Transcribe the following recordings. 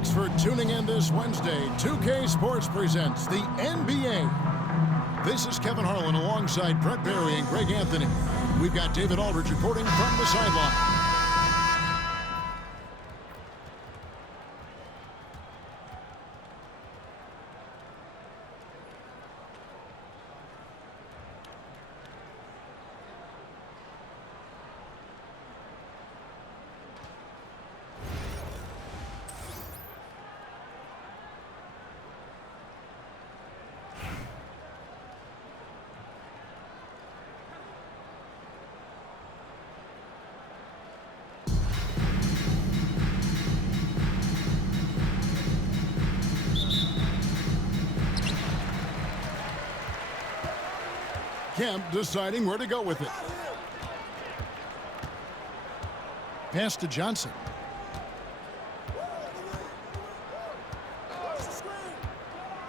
Thanks for tuning in this Wednesday. 2K Sports presents the NBA. This is Kevin Harlan alongside Brett Barry and Greg Anthony. We've got David Aldridge reporting from the sideline. Kemp deciding where to go with it. Pass to Johnson.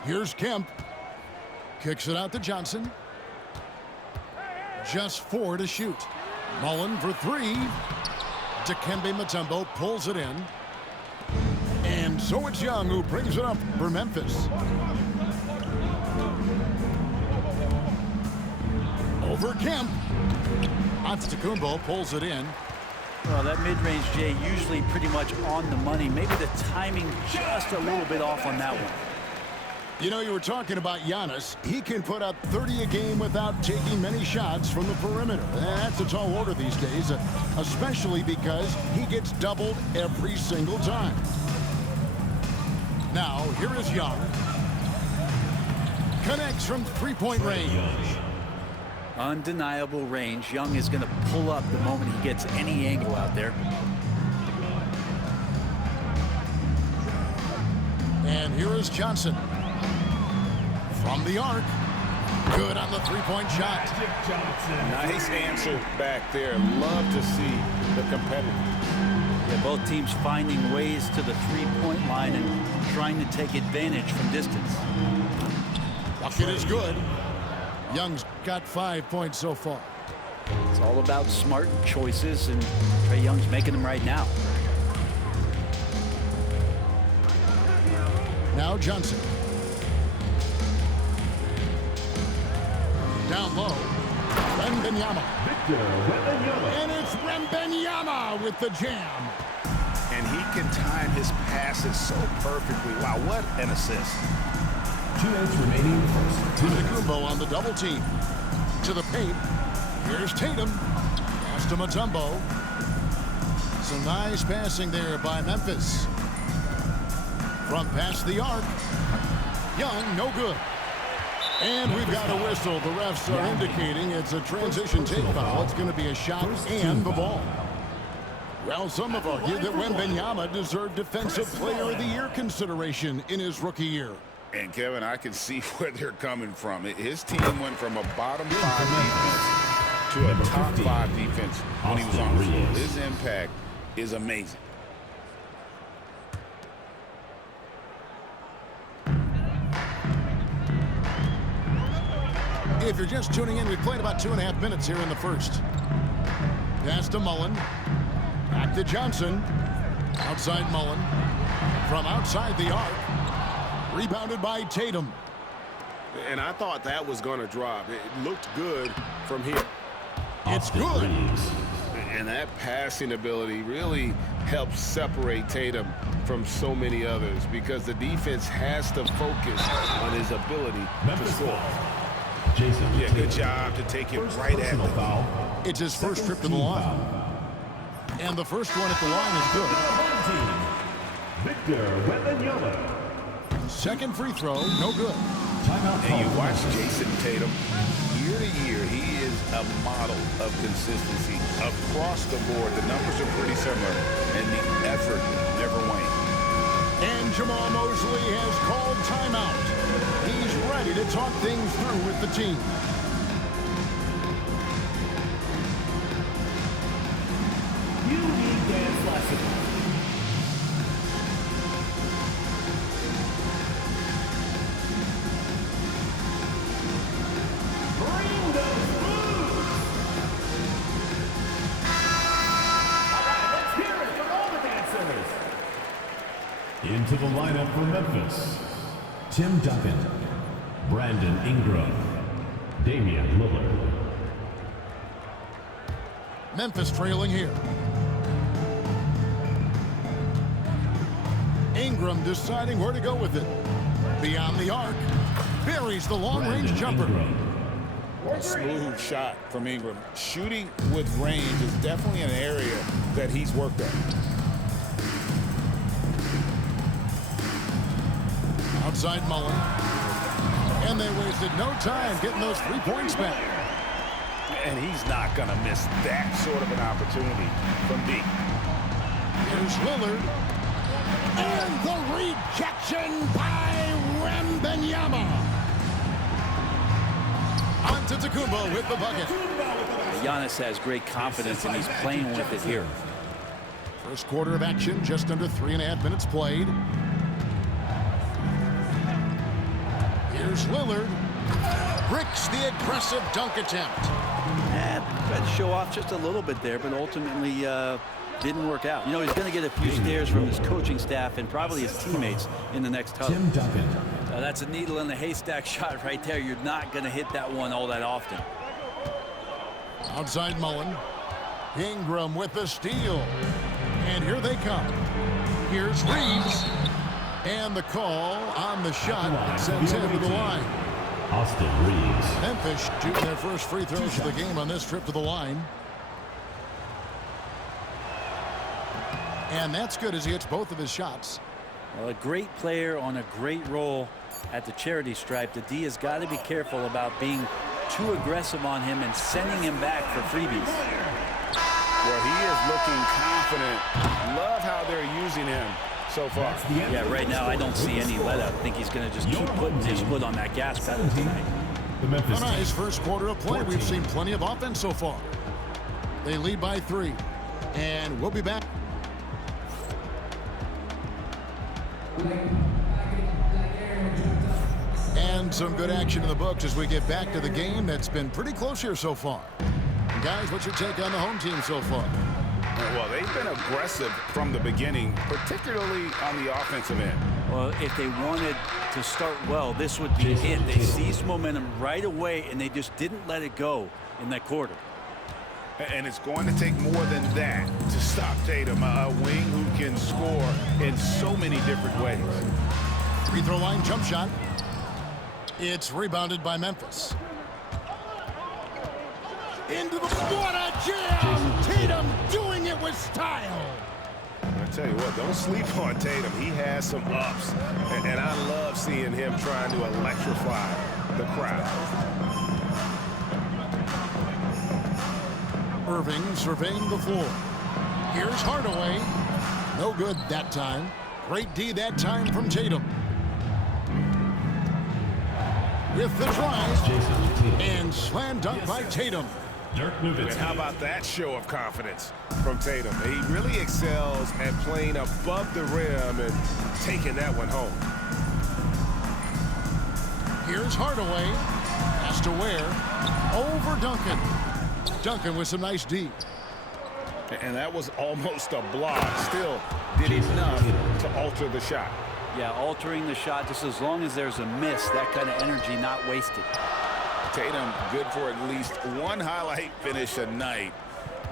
Here's Kemp. Kicks it out to Johnson. Just 4 to shoot. Mullen for 3. Dikembe Mutombo pulls it in. And so it's Young who brings it up for Memphis. Over Kemp. Antetokounmpo pulls it in. Well, that mid-range, Jay, usually pretty much on the money. Maybe the timing just a little bit off on that one. You know, you were talking about Giannis. He can put up 30 a game without taking many shots from the perimeter. That's a tall order these days, especially because he gets doubled every single time. Now, here is Young. Connects from three-point range. Undeniable range. Young is going to pull up the moment he gets any angle out there. And here is Johnson. From the arc. Good on the three-point shot. Nice answer back there. Love to see the competitor. Yeah, both teams finding ways to the three-point line and trying to take advantage from distance. Bucket is good. Young's got 5 points so far. It's all about smart choices, and Trae Young's making them right now. Now Johnson. Down low. Wembanyama. And it's Wembanyama with the jam. And he can time his passes so perfectly. Wow, what an assist. 2 minutes remaining. Antetokounmpo on the double team. To the paint. Here's Tatum. Pass to Mutombo. Some nice passing there by Memphis. From past the arc. Young, no good. And we've got a whistle. The refs are indicating it's a transition take foul. It's going to be a shot and the ball. Well, some have argued that Wembanyama deserved Defensive Player of the Year consideration in his rookie year. And, Kevin, I can see where they're coming from. His team went from a bottom 5 defense to a top 5 defense when he was on the floor. His impact is amazing. If you're just tuning in, we played about 2.5 minutes here in the first. Pass to Mullen. Back to Johnson. Outside Mullen. From outside the arc. Rebounded by Tatum. And I thought that was going to drop. It looked good from here. It's good. And that passing ability really helps separate Tatum from so many others because the defense has to focus on his ability to score. Yeah, good job to take it right at the foul. It's his first trip to the line. And the first one at the line is good. Victor Wembanyama. Second free throw, no good. And you watch Jason Tatum, year to year, he is a model of consistency. Across the board, the numbers are pretty similar, and the effort never wanes. And Jamal Mosley has called timeout. He's ready to talk things through with the team. You need dance lessons. Into the lineup for Memphis, Tim Duncan, Brandon Ingram, Damian Lillard. Memphis trailing here. Ingram deciding where to go with it. Beyond the arc. Buries the long-range jumper. A smooth shot from Ingram. Shooting with range is definitely an area that he's worked at. Outside Mullen. And they wasted no time getting those 3 points back. And he's not going to miss that sort of an opportunity from deep. Here's Lillard. And the rejection by Wembanyama. Antetokounmpo with the bucket. Giannis has great confidence, and he's playing with it here. First quarter of action, just under 3.5 minutes played. Here's Lillard. Bricks the aggressive dunk attempt. Tried to show off just a little bit there, but ultimately didn't work out. You know, he's going to get a few stares from his coaching staff and probably his teammates in the next huddle. Tim Duncan. That's a needle in the haystack shot right there. You're not going to hit that one all that often. Outside Mullen. Ingram with the steal. And here they come. Here's Reeves. And the call on the shot sends him to the line. Austin Reeves. Memphis shooting their first free throws of the game on this trip to the line. And that's good as he hits both of his shots. Well, a great player on a great role at the charity stripe. The D has got to be careful about being too aggressive on him and sending him back for freebies. Well, he is looking confident. Love how they're using him so far. Yeah, right now I don't see any let up. I think he's going to just keep putting his foot on that gas pedal tonight. The Memphis. A nice first quarter of play. We've seen plenty of offense so far. They lead by 3. And we'll be back. And some good action in the books as we get back to the game that's been pretty close here so far. Guys, what's your take on the home team so far? Well, they've been aggressive from the beginning, particularly on the offensive end. Well, if they wanted to start well, this would be it. They seized momentum right away, and they just didn't let it go in that quarter. And it's going to take more than that to stop Tatum, a wing who can score in so many different ways. Free throw line jump shot. It's rebounded by Memphis. Into the what a jam! Tatum doing it with style. I tell you what, don't sleep on Tatum. He has some ups, and I love seeing him trying to electrify the crowd. Irving surveying the floor. Here's Hardaway. No good that time. Great D that time from Tatum. With the drive. And slam dunk by Tatum. And how about that show of confidence from Tatum? He really excels at playing above the rim and taking that one home. Here's Hardaway. Has to wear. Over Duncan. Duncan with some nice D. And that was almost a block. Still did enough to alter the shot. Yeah, altering the shot just as long as there's a miss. That kind of energy not wasted. Tatum good for at least one highlight finish a night.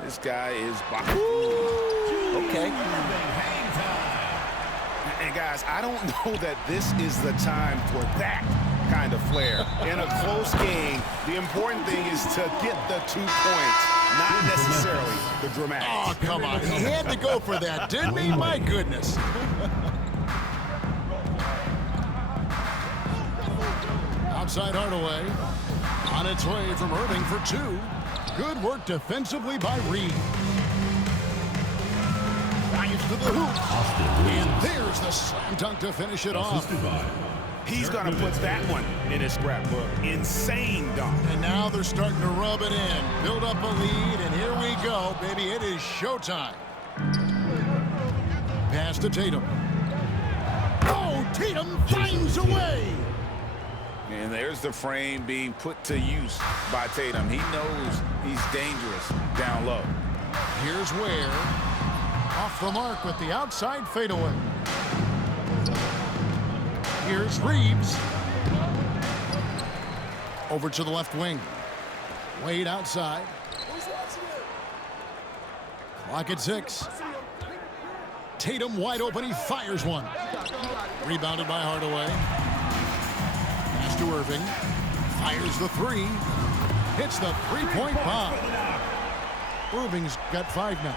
This guy is Okay. And guys, I don't know that this is the time for that kind of flair. In a close game, the important thing is to get the 2 points, not necessarily the dramatics. Oh, come on. He had to go for that, didn't he? My goodness. Outside Hardaway. On its way from Irving for 2. Good work defensively by Reed. Drives to the hoop. And there's the slam dunk to finish it off. He's going to put that one in his scrapbook. Insane dunk. And now they're starting to rub it in. Build up a lead, and here we go, baby. It is showtime. Pass to Tatum. Oh, Tatum finds a way. And there's the frame being put to use by Tatum. He knows he's dangerous down low. Here's Ware. Off the mark with the outside fadeaway. Here's Reeves. Over to the left wing. Wade outside. Clock at 6. Tatum wide open. He fires one. Rebounded by Hardaway. Pass to Irving. Fires the 3. Hits the three-point bomb. Irving's got 5 now.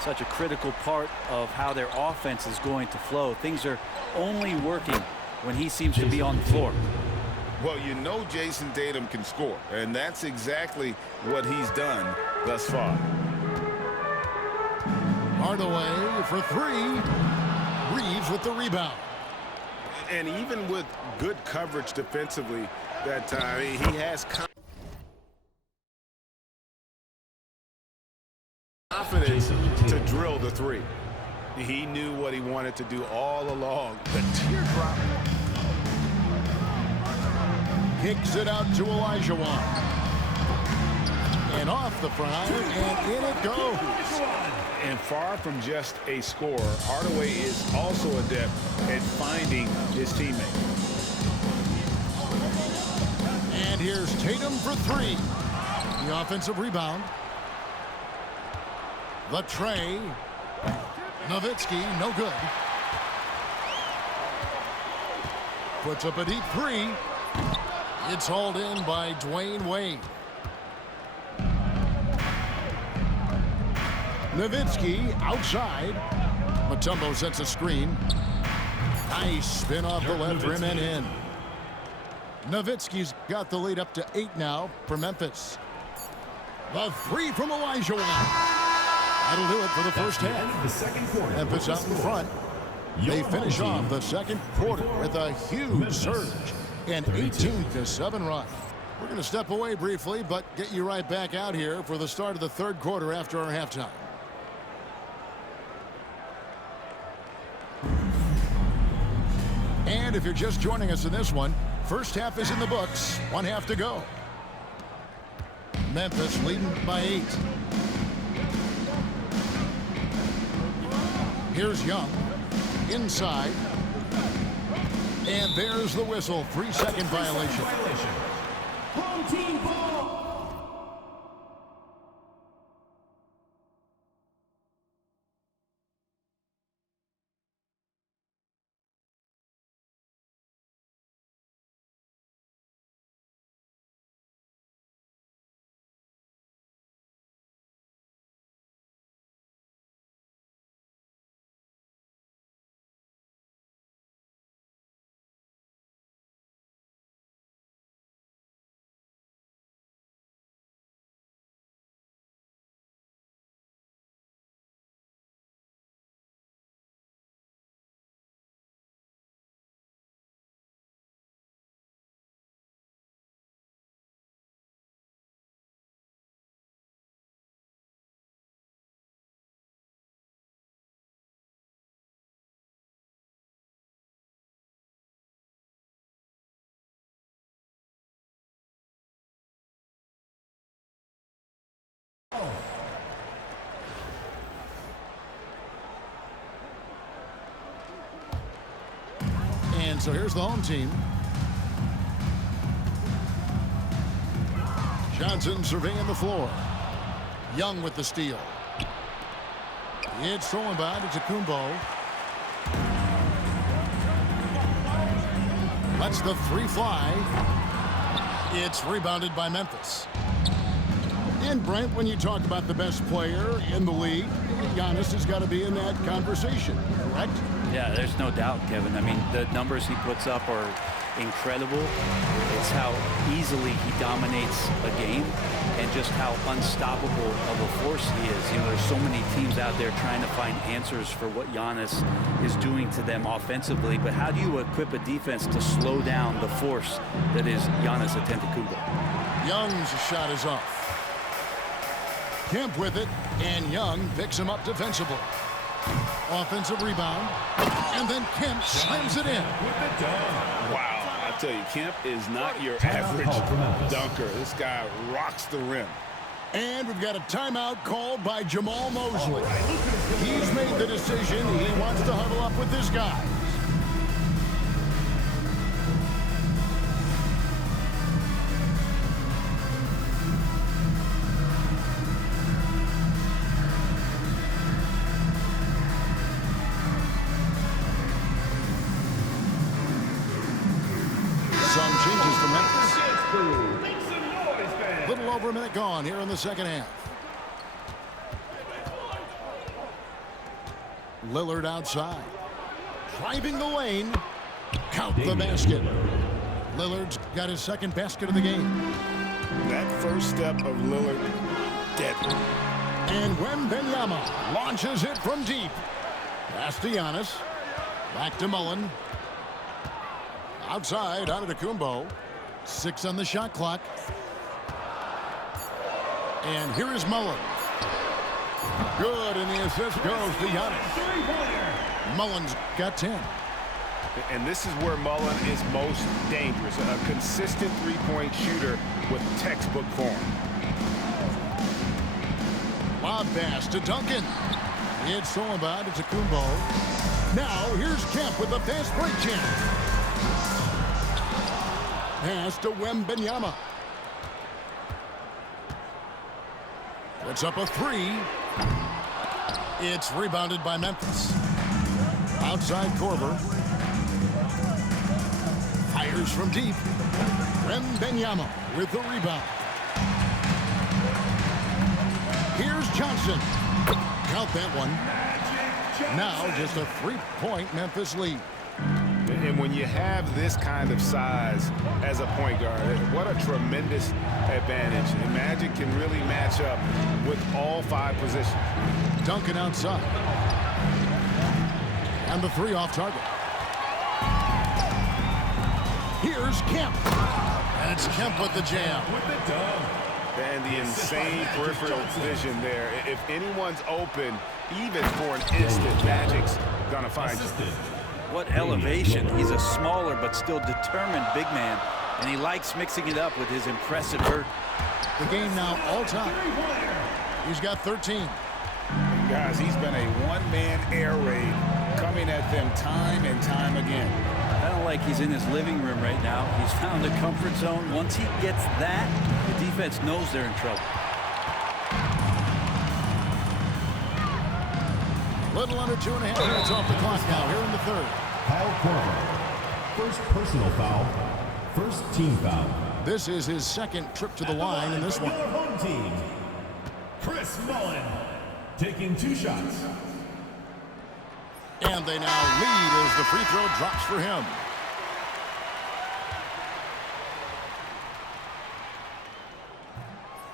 Such a critical part of how their offense is going to flow. Things are only working when he seems to be on the floor. Well, you know Jason Tatum can score, and that's exactly what he's done thus far. Hardaway for 3. Reeves with the rebound. And even with good coverage defensively that time, he has confidence to drill the 3. He knew what he wanted to do all along. The teardrop. Kicks it out to Olajuwon. And off the front, and in it goes. And far from just a scorer, Hardaway is also adept at finding his teammate. And here's Tatum for 3. The offensive rebound. The tray. Nowitzki, no good. Puts up a deep 3. It's hauled in by Dwayne Wade. Nowitzki outside. Mutombo sets a screen. Nice spin off the left rim and in. Nowitzki's got the lead up to 8 now for Memphis. The 3 from Olajuwon. That'll do it for the first half. Memphis out in front. They finish off the second quarter with a huge surge. An 18-7 run. We're going to step away briefly, but get you right back out here for the start of the third quarter after our halftime. And if you're just joining us in this one, first half is in the books. 1 half to go. Memphis leading by 8. Here's Young. Inside. And there's the whistle. 3-second violation. Home team ball. And so here's the home team. Johnson surveying the floor. Young with the steal. It's thrown by to Kumbo. Lets the 3 fly. It's rebounded by Memphis. And Brent, when you talk about the best player in the league, Giannis has got to be in that conversation, correct? Yeah, there's no doubt, Kevin. I mean, the numbers he puts up are incredible. It's how easily he dominates a game and just how unstoppable of a force he is. You know, there's so many teams out there trying to find answers for what Giannis is doing to them offensively, but how do you equip a defense to slow down the force that is Giannis Antetokounmpo? Young's shot is off. Kemp with it, and Young picks him up defensively. Offensive rebound, and then Kemp slams it in. Wow, I tell you, Kemp is not your average dunker. This guy rocks the rim. And we've got a timeout called by Jamal Mosley. He's made the decision he wants to huddle up with this guy. over a minute gone here in the second half. Lillard outside. Driving the lane. Count the basket. Lillard's got his second basket of the game. That first step of Lillard, deadly. And Wembanyama launches it from deep. Pass to Giannis. Back to Mullen. Outside, Antetokounmpo. 6 on the shot clock. And here is Mullen. Good, and the assist goes to Giannis. Mullen's got 10. And this is where Mullen is most dangerous. A consistent three-point shooter with textbook form. Lob pass to Duncan. It's stolen by Antetokounmpo. Now here's Kemp with the fast break chance. Pass to Wembanyama. Puts up a 3. It's rebounded by Memphis. Outside Korver. Fires from deep. Wembanyama with the rebound. Here's Johnson. Count that one. Now just a 3-point Memphis lead. And when you have this kind of size as a point guard, what a tremendous advantage. And Magic can really match up with all 5 positions. Duncan outside. And the 3 off target. Here's Kemp. And it's Kemp with the jam. And the insane peripheral vision there. If anyone's open, even for an instant, Magic's gonna find you. What elevation. He's a smaller but still determined big man, and he likes mixing it up with his impressive vert. The game now all time. He's got 13. Guys, he's been a one-man air raid coming at them time and time again. Kind of like he's in his living room right now. He's found a comfort zone. Once he gets that, the defense knows they're in trouble. Little under 2.5 minutes off the clock now here in the third. Kyle Korver. First personal foul. First team foul. This is his second trip to the line in this one. Your home team. Chris Mullen taking 2 shots. And they now lead as the free throw drops for him.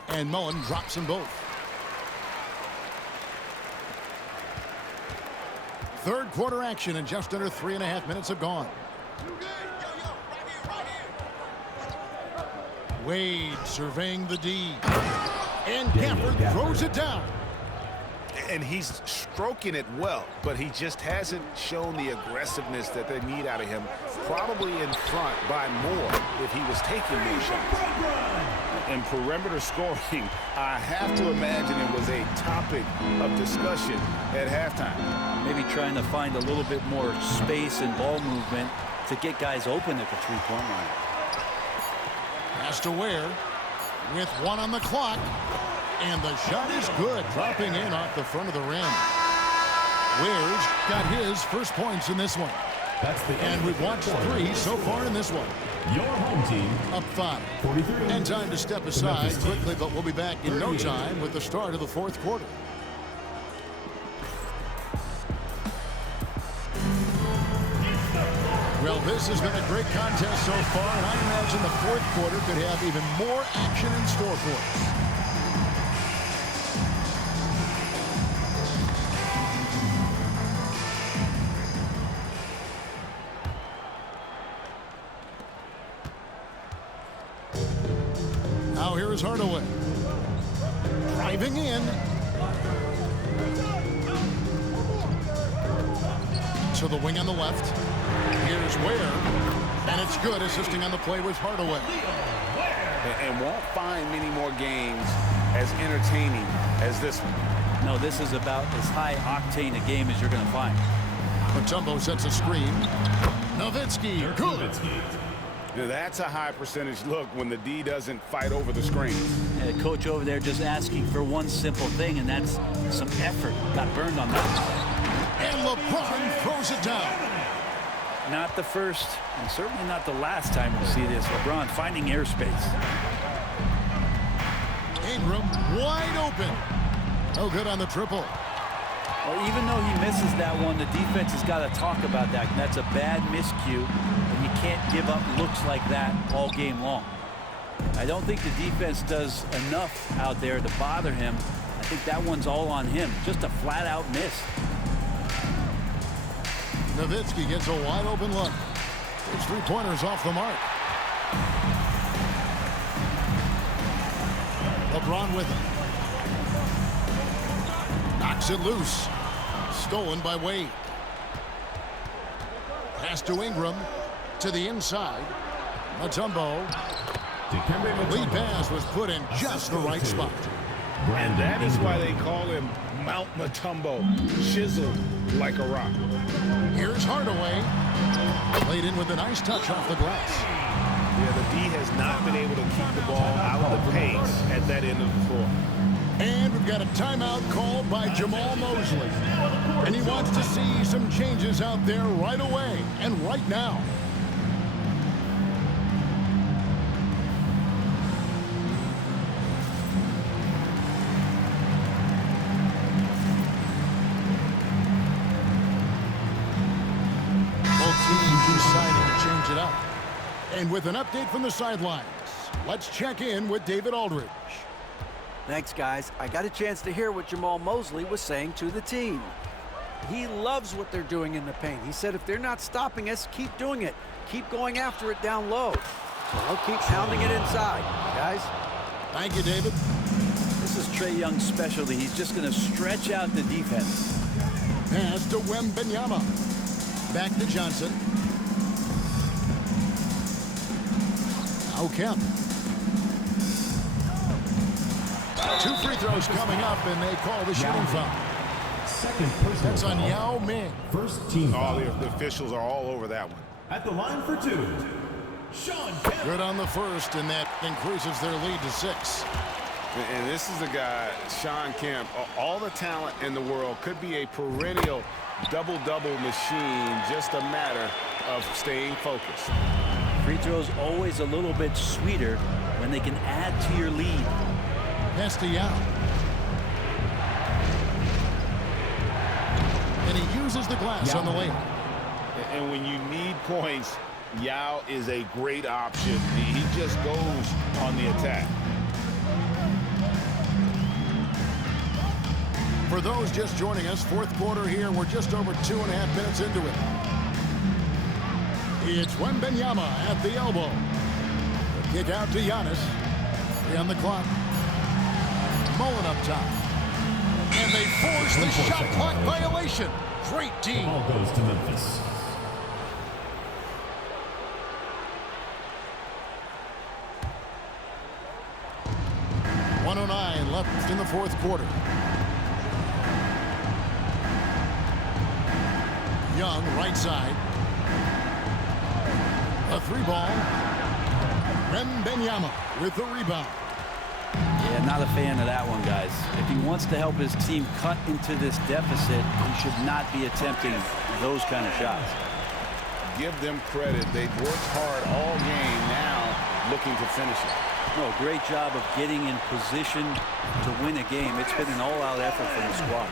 And Mullen drops them both. Third quarter action and just under 3.5 minutes have gone. Wade surveying the D. And Gafford throws it down. And he's stroking it well, but he just hasn't shown the aggressiveness that they need out of him. Probably in front by more if he was taking more shots. And perimeter scoring, I have to imagine it was a topic of discussion at halftime. Maybe trying to find a little bit more space and ball movement to get guys open at the three-point line. Pass to Ware with 1 on the clock. And the shot is good, dropping in off the front of the rim. Ware's got his first points in this one. That's the And we've watched 3 so far in this one. Your home team Up 5. 43. And time to step aside quickly, but we'll be back in no time with the start of the fourth quarter. Well, this has been a great contest so far, and I imagine the fourth quarter could have even more action in store for us. Now here is Hardaway. Driving in. To the wing on the left. Here's Ware. And it's good, assisting on the play with Hardaway. And won't find many more games as entertaining as this one. No, this is about as high-octane a game as you're going to find. Mutombo sets a screen. Nowitzki, good. That's a high percentage look when the D doesn't fight over the screen. The coach over there just asking for one simple thing, and that's some effort. Got burned on that. And LeBron throws it down. Not the first, and certainly not the last time we'll see this. LeBron finding airspace. Ingram wide open. No good on the triple. Well, even though he misses that one, the defense has got to talk about that. That's a bad miscue, and you can't give up looks like that all game long. I don't think the defense does enough out there to bother him. I think that one's all on him. Just a flat-out miss. Nowitzki gets a wide open look. His three-pointers off the mark. LeBron with him. Knocks it loose. Stolen by Wade. Pass to Ingram. To the inside. Mutombo. Lead pass was put in just the right spot. And that is why they call him Mount Mutombo. Chiseled like a rock. Here's Hardaway. Played in with a nice touch off the glass. Yeah, the D has not been able to keep the ball out of the pace at that end of the floor. And we've got a timeout called by Jamal Mosley. And he wants to see some changes out there right away and right now. Both teams decided to change it up. And with an update from the sidelines, let's check in with David Aldridge. Thanks, guys. I got a chance to hear what Jamal Mosley was saying to the team. He loves what they're doing in the paint. He said if they're not stopping us, keep doing it. Keep going after it down low. So he'll keep pounding it inside, guys. Thank you, David. This is Trae Young's specialty. He's just going to stretch out the defense. Pass to Wembanyama. Back to Johnson. Now Kemp. 2 free throws coming up, and they call the shooting foul. Second personal That's on foul. Yao Ming. First team foul. The officials are all over that one. At the line for 2, Sean Kemp. Good on the first, and that increases their lead to 6. And this is the guy, Sean Kemp, all the talent in the world, could be a perennial double-double machine, just a matter of staying focused. Free throws always a little bit sweeter when they can add to your lead. Pass to Yao. And he uses the glass on the layup. And when you need points, Yao is a great option. He just goes on the attack. For those just joining us, fourth quarter here. We're just over 2.5 minutes into it. It's Wembanyama at the elbow. The kick out to Giannis. 3 on the clock. Mullen up top. And they force the shot clock violation. Great The team. ball goes to Memphis. .109 left in the fourth quarter. Young, right side. A 3-ball. Wembanyama with the rebound. Yeah, not a fan of that one, guys. If he wants to help his team cut into this deficit, he should not be attempting those kind of shots. Give them credit. They've worked hard all game, now looking to finish it. No, great job of getting in position to win a game. It's been an all-out effort from the squad.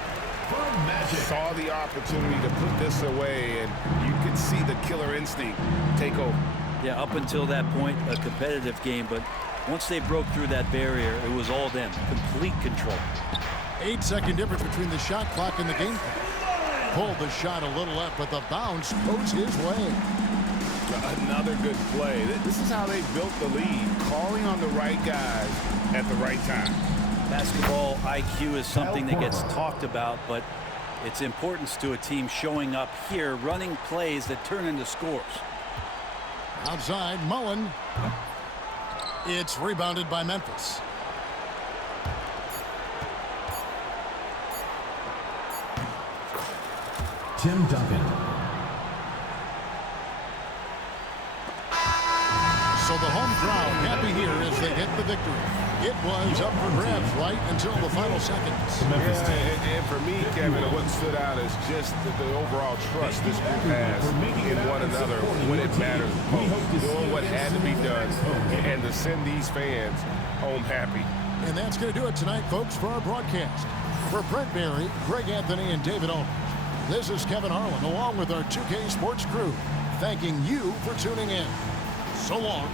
Saw the opportunity to put this away, and you could see the killer instinct take over. Yeah, up until that point, a competitive game, but once they broke through that barrier, it was all them. Complete control. 8-second difference between the shot clock and the game clock. Pulled the shot a little up, but the bounce goes his way. Another good play. This is how they built the lead, calling on the right guys at the right time. Basketball IQ is something that gets talked about, but its importance to a team showing up here, running plays that turn into scores. Outside, Mullen. It's rebounded by Memphis. Tim Duncan. So the home crowd happy here as they get the victory. It was up for grabs right until the final seconds. And for me, Kevin, what stood out is just the overall trust this group has in one another when it matters most. Doing what had to be done and to send these fans home happy. And that's going to do it tonight, folks, for our broadcast. For Brent Berry, Greg Anthony, and David Ulrich, this is Kevin Harlan, along with our 2K Sports crew, thanking you for tuning in. So long,